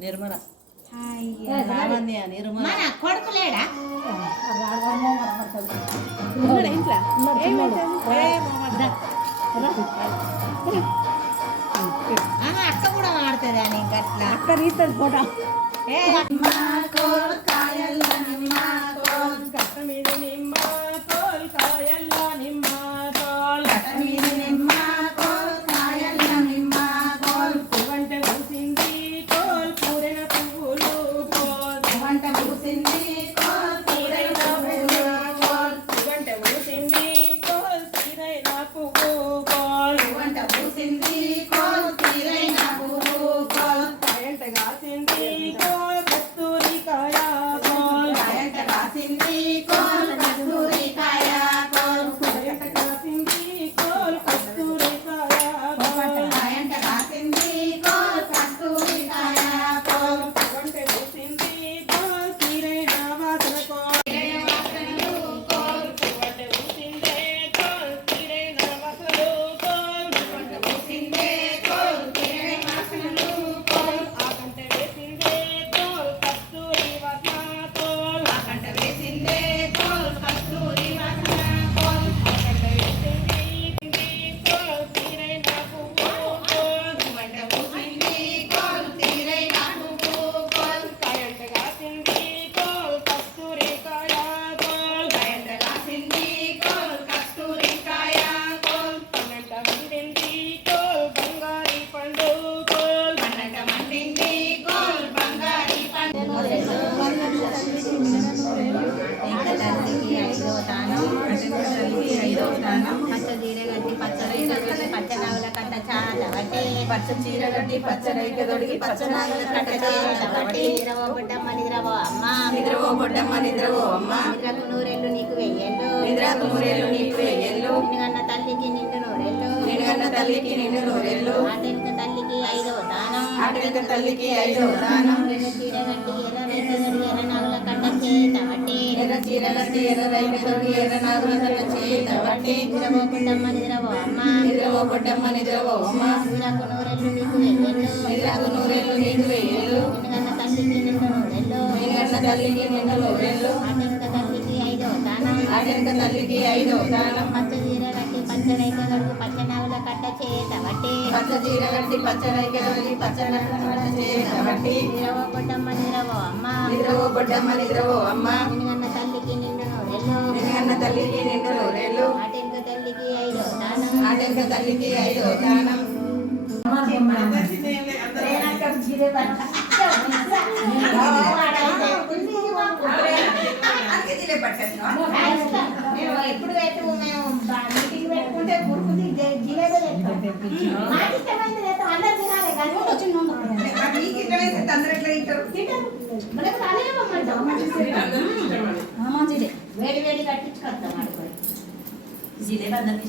నిర్మల కొడుకులేడా ఇంట్లో అక్క కూడా ఆడుతుంది అని గట్లా అక్క రీతుంది ఫోటో పచ్చ చీర గట్టి పచ్చరైక దొడిగి పచ్చనాగల కట్ట చేయబట్టి నిద్రవో బొడ్డమ్మ నిద్రవో అమ్మ నిద్రవో బొడ్డమ్మ నిద్రవో అమ్మ నిద్రకు నూరెళ్ళు నీకు వెయ్యెళ్ళు నిద్రకు నూరెళ్ళు నీకు వెయ్యెళ్ళు నిన్నగన్న తల్లికి నిండు నూరెళ్ళు నిన్నగన్న తల్లికి నిండు నూరెళ్ళు ఆటెనక తల్లికి ఐదో దానం ఆటెనక తల్లికి ఐదో దానం ఎర్ర చీర గట్టి ఎర్ర రైక దొడిగి ఎర్ర నాగుల కట్ట చేయబట్టి ఎర్ర చీర గట్టి ఎర్ర రైక దొడిగి ఎర్ర నాగుల కట్ట చేయబట్టి నిద్రవో బొడ్డమ్మ నిద్రవో అమ్మ నిద్రవో బొడ్డమ్మ నిద్రవో అమ్మ నిద్రకు నూరెళ్ళు నీకు వెయ్యెళ్ళు నిద్రకు నూరెళ్ళు నీకు వెయ్యెళ్ళు నిన్నగన్న తల్లికి నిండు నూరెళ్ళు నిన్నగన్న తల్లికి నిండు నూరెళ్ళు ఆటెనక తల్లికి ఐదో దానం ఆటెనక తల్లికి ఐదో దానం పచ్చ చీర గట్టి పచ్చరైక దొడిగి పచ్చనాగుల కట్ట చేయబట్టి పచ్చ చీర గట్టి పచ్చరైక దొడిగి పచ్చనాగుల కట్ట చేయబట్టి నిద్రవో బొడ్డమ్మ నిద్రవో అమ్మ నిద్రవో బొడ్డమ్మ నిద్రవో అమ్మ నిన్నగన్న తల్లికి నిండు నూరెళ్ళు నిన్నగన్న తల్లికి నిండు నూరెళ్ళు ఆటెనక తల్లికి ఐదో దానం ఆటెనక తల్లికి ఐదో దానం ఎప్పుడు మీటింగ్ పెట్టుకుంటే గురుకుది జిలేబీ వేడి వేడి కట్టించుకొస్తాం జిలేబీ అందరికి